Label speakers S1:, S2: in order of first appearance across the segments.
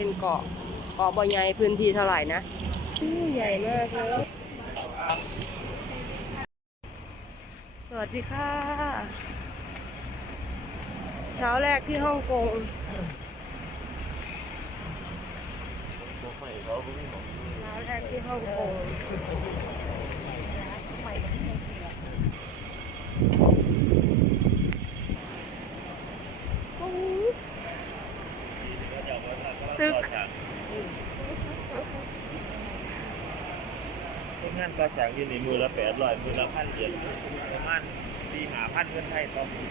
S1: เป็นเกาะเกาะบ่อใหญ่พื้นที่เท่าไหร่นะอู้ใหญ่มากเลยสวัสดีค่ะ เช้าแรกที่ฮ่องกงเช้าแรกที่ฮ่องกงโอ้โห ตึก
S2: งานก่อสร้างที่นี่มือละแปดร้อยมือละพันเหรียญประมาณสี่หาพันเงินไทยต่อมือ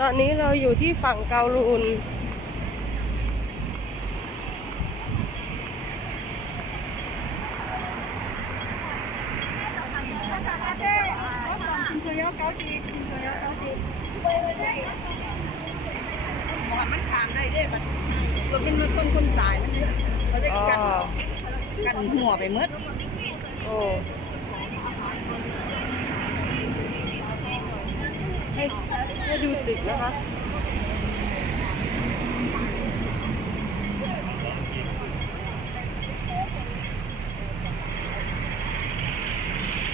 S1: ตอนนี้เราอยู่ที่ฝั่งเกาลูน
S3: ขามได้เด้บัดรถมันมาส่งคนตายมันเนี่ยเขาได้
S1: อ๋อ
S3: กันกัน หมด
S1: โอ้ให้ให้ดูตึกนะคะ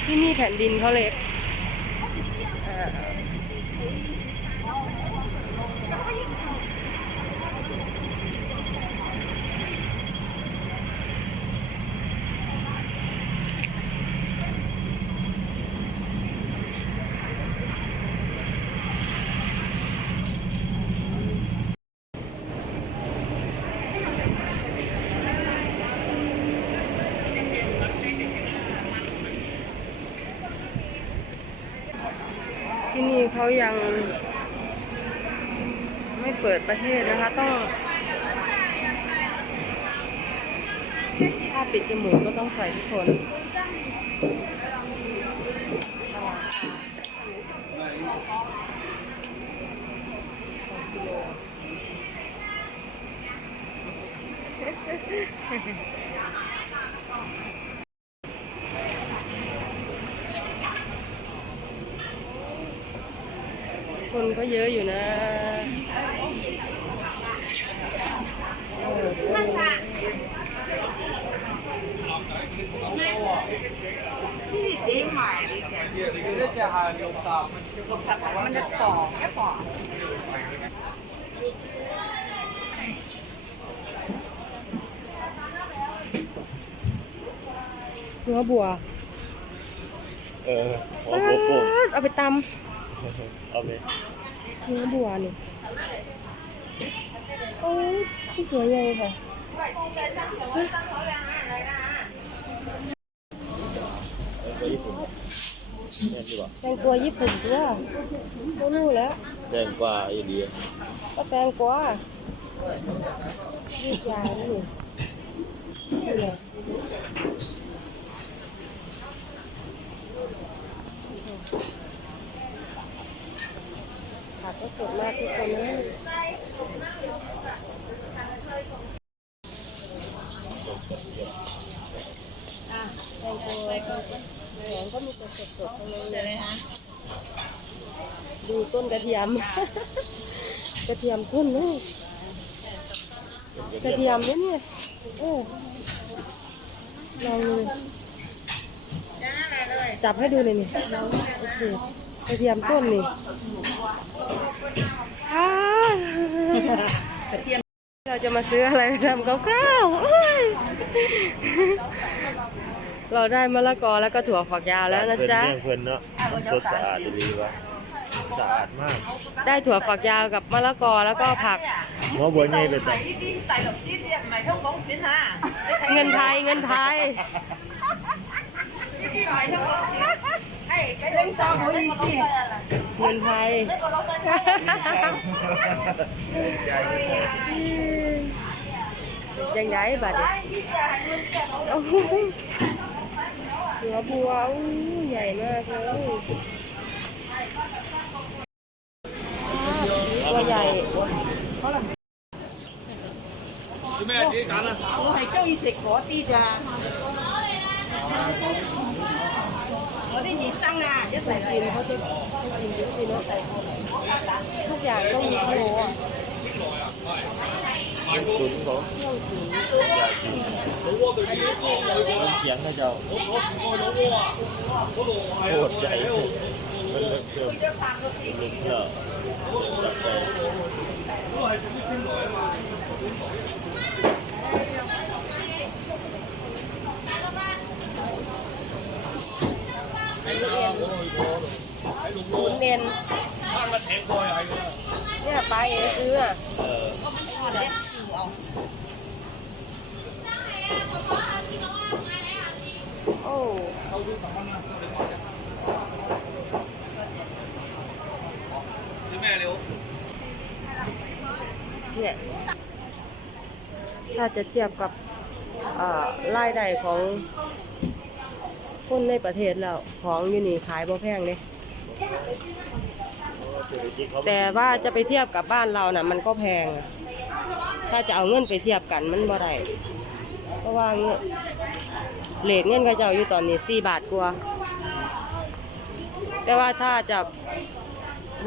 S1: ที่นี่แผ่นดินเขาเล็กอ่าที่นี่ เขายังไม่เปิดประเทศนะคะ ต้องถ้าปิดจมูกก็ต้องใส่ทุกคนค ก็เยอะอยู่นะโอ้โห
S3: มันจะต่อแค่ต่อ
S1: เนื้อบัว
S2: เออโอ้โหโป่ง
S1: เอาไปต
S2: เอาไปำ
S1: เนื้อบัวนี่โอ้ยที่สวยใหญ่ค่ะ
S2: ไปญี่ปุ่นแม่นดีกว่า
S1: แตงกวาญี่ปุ่นด้วยไม่รู้แล้ว
S2: แพงกว่าอินเดีย
S1: ก็แตงกวายืดยาวนี่นี่แหละ ผักก็สดมากทุกคนเลยอะแตงกวาแหนมก็มีสดสดๆทั้งนั้นเลยดูต้นกระเทียม กระเทียมต้นนี่กระเทียมเนี่ยเนี่ยโอ้ลองเลยจับให้ดูเลยนี่โอเคกระเทียมต้นนี่ เราจะมาซื้ออะไรทำกับข้าวโอ้ยเราได้มะละกอแล้วก็ถั่วฝักยาวแล้วนะจ๊ะ
S2: เพื่อนเนาะน้ำสดสะอาดดีวะสะอาดมาก
S1: ได้ถั่วฝักยาวกับมะละกอแล้วก็ผัก
S2: หัวบัวใหญ่เลยจ้ะ
S3: ที่ที่ใส่หลบที่เนี่ยหมายถึงของชิ้นฮะ
S1: เงินไทยเงินไทย
S3: ที่หมายถึงของชิ้นให้เล่นจอหัวอีสิ
S1: เงิ
S3: 嗰啲咋。我啲热生啊，一齐嚟。
S1: เขาจะเขากินเยอะสิเนาะทุกอย่างต้องมีพะโล้อะ
S2: ตุ๋นของอยากกินมันเสียงให้เจ้าโคตรใจมันเริ่มเติมลึกแล้วจับใจ
S1: เนี่ยไปเองซื้ออะ
S2: เออ
S1: โอ้เนี่ยถ้าจะเทียบกับอ่ารายได้ของคนในประเทศแล้ว ของอยู่นี่ขายบ่แพงเลย แต่ว่าจะไปเทียบกับบ้านเราน่ะ มันก็แพง ถ้าจะเอาเงินไปเทียบกันมันบ่ได้เพราะว่าเงินเลทเงินเขาเจ้าอยู่ตอนนี้สี่บาทกว่าแต่ว่าถ้าจะ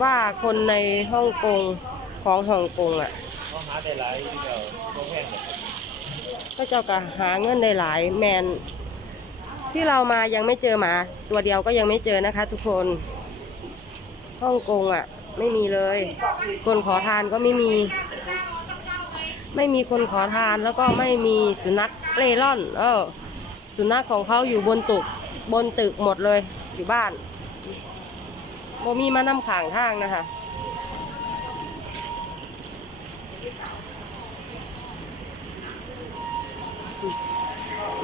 S1: ว่าคนในฮ่องกงของฮ่องกงอะ
S2: เขาหาได้หลายเจ้าเขาแพง
S1: ก็เจ้าก็หาเงินได้หลายแมนที่เรามายังไม่เจอหมา ตัวเดียวก็ยังไม่เจอนะคะ ทุกคนฮ่องกงอะ ไม่มีเลย คนขอทานก็ไม่มี ไม่มีคนขอทานแล้วก็ไม่มีสุนัขเร่ร่อน เออ สุนัขของเขาอยู่บนตึกบนตึกหมดเลยอยู่บ้านโมมีมานำขางทางนะคะ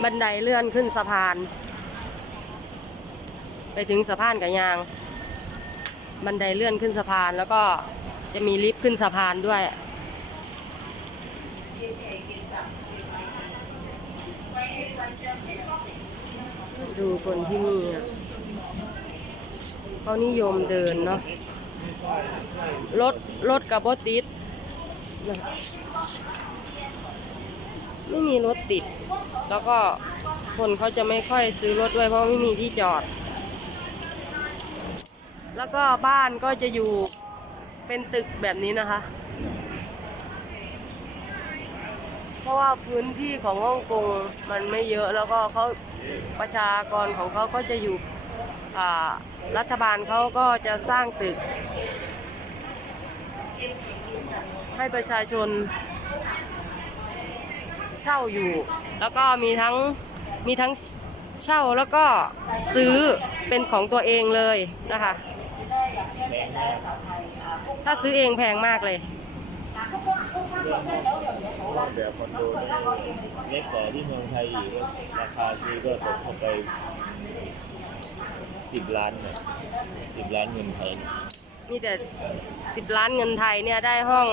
S1: บันไดเลื่อนขึ้นสะพาน ไปถึงสะพานกับยาง บันไดเลื่อนขึ้นสะพานแล้วก็จะมีลิฟต์ขึ้นสะพานด้วย ดูคนที่นี่เขานิยมเดินเนาะรถรถกับรถติดนะไม่มีรถติด แล้วก็คนเขาจะไม่ค่อยซื้อรถด้วยเพราะไม่มีที่จอด แล้วก็บ้านก็จะอยู่เป็นตึกแบบนี้นะคะ เพราะว่าพื้นที่ของฮ่องกงมันไม่เยอะแล้วก็เขาประชากรของเขาก็จะอยู่รัฐบาลเขาก็จะสร้างตึก ให้ประชาชนเช่าอยู่ แล้วก็มีทั้งมีทั้งเช่าแล้วก็ซื้อเป็นของตัวเองเลยนะคะ ถ้าซื้อเองแพงมากเลย
S2: รอบแบบคอนโดนี่เล็กกว่าที่เมืองไทยอีกราคาซื้อก็ตกเข้าไปสิบล้านเนี่ยสิบล้านเงินไทย
S1: มีแต่สิบล้านเงินไทยเนี่ยได้ห้อง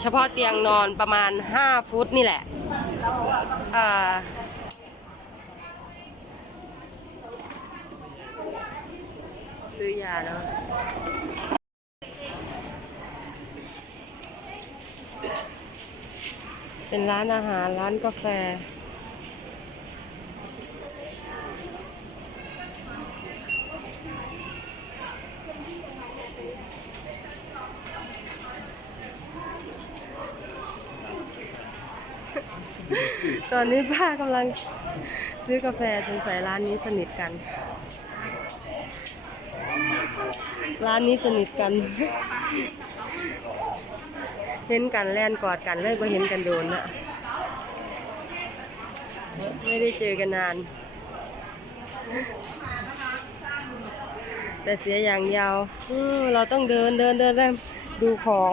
S1: เฉพาะเตียงนอนประมาณ5ฟุตนี่แหละอ่าซื้อยาเนาะ เป็นร้านอาหารร้านกาแฟ ตอนนี้ป้ากำลังซื้อกาแฟสงสัยร้านนี้สนิทกัน ร้านนี้สนิทกัน เห็นกันแล่นกอดกันเลยว่าเห็นกันโดนอะไม่ได้เจอกันนาน แต่เสียอย่างเดียวเราต้องเดินเดินเดินเดินดูของ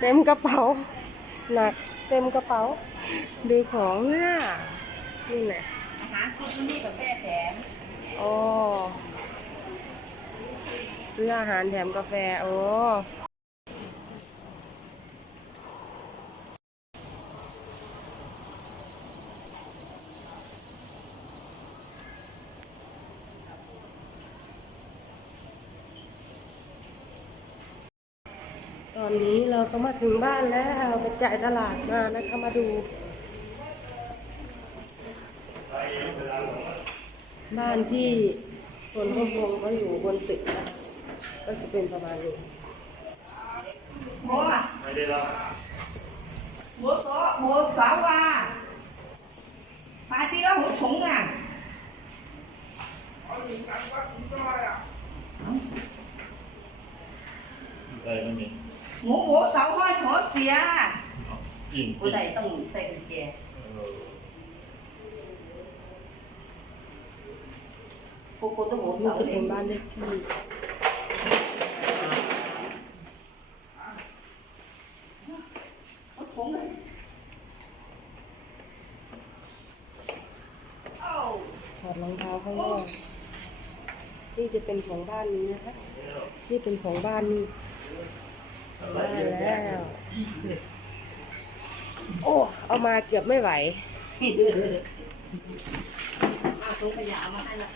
S1: เต็มกระเป๋าหนักเต็มกระเป๋า ดูของเนี่ยนี่แหละ
S3: อาหารชุดนี้กาแฟแถม
S1: โอ้ซื้ออาหารแถมกาแฟ โอ้ อนนี้เราก็มาถึงบ้านแล้วไปจ่ายตลาดมานะคะมาดูบ้านที่คนฮ่องกงเขาอยู่บนตึกนะก็จะเป็นประมาณนี้
S3: โมอะ
S2: ไม่ได้รับ
S3: โมซอโมสาวาปาร์ตี้แล้วหัวชงอะ
S2: เอาอมัน
S3: ว่าคุณก็อะ
S2: เออไม่มี
S3: หมูโหสาวห้อยชอเสีย
S2: อิ่ม
S3: ผู้ใดต้องใส่กุญแจ
S2: เออ
S3: พวกคนต้องโห
S1: นี่
S3: สาว
S1: จะเป็นบ้านเลขที่
S3: หัวชงเลยเอ้า
S1: ถอดรองเท้าข้างนอกนี่จะเป็นของบ้านนี้นะคะ นี่เป็นของบ้านนี้ ได้แล้วโอ้เอามาเกือบไม่ไหว
S3: เอาตุ้งขยะมาให้ละ